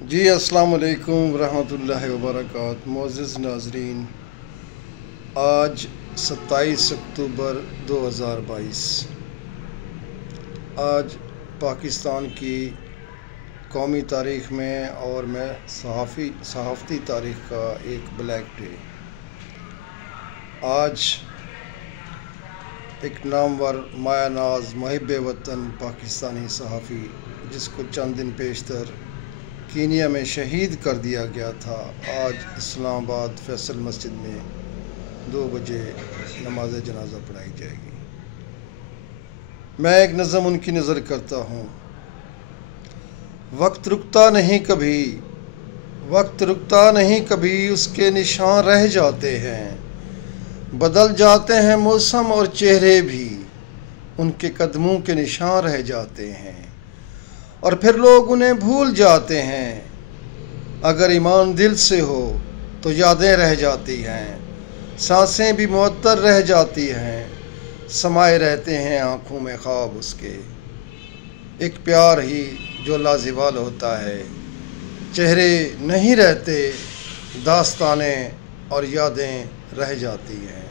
جی السلام علیکم ورحمۃ وبرکاتہ معزز ناظرین، آج 27 اکتوبر 2022 آج پاکستان کی قومی تاریخ میں اور میں صحافتی تاریخ کا ایک بلیک ڈے۔ آج ایک نامور مایہ ناز محب وطن پاکستانی صحافی جس کو چند دن پیشتر کینیا میں شہید کر دیا گیا تھا، آج اسلام آباد فیصل مسجد میں 2 بجے نماز جنازہ پڑھائی جائے گی۔ میں ایک نظم ان کی نظر کرتا ہوں۔ وقت رکتا نہیں کبھی، وقت رکتا نہیں کبھی، اس کے نشان رہ جاتے ہیں۔ بدل جاتے ہیں موسم اور چہرے بھی، ان کے قدموں کے نشان رہ جاتے ہیں، اور پھر لوگ انہیں بھول جاتے ہیں۔ اگر ایمان دل سے ہو تو یادیں رہ جاتی ہیں، سانسیں بھی معطر رہ جاتی ہیں، سمائے رہتے ہیں آنکھوں میں خواب اس کے۔ ایک پیار ہی جو لازوال ہوتا ہے، چہرے نہیں رہتے، داستانیں اور یادیں رہ جاتی ہیں۔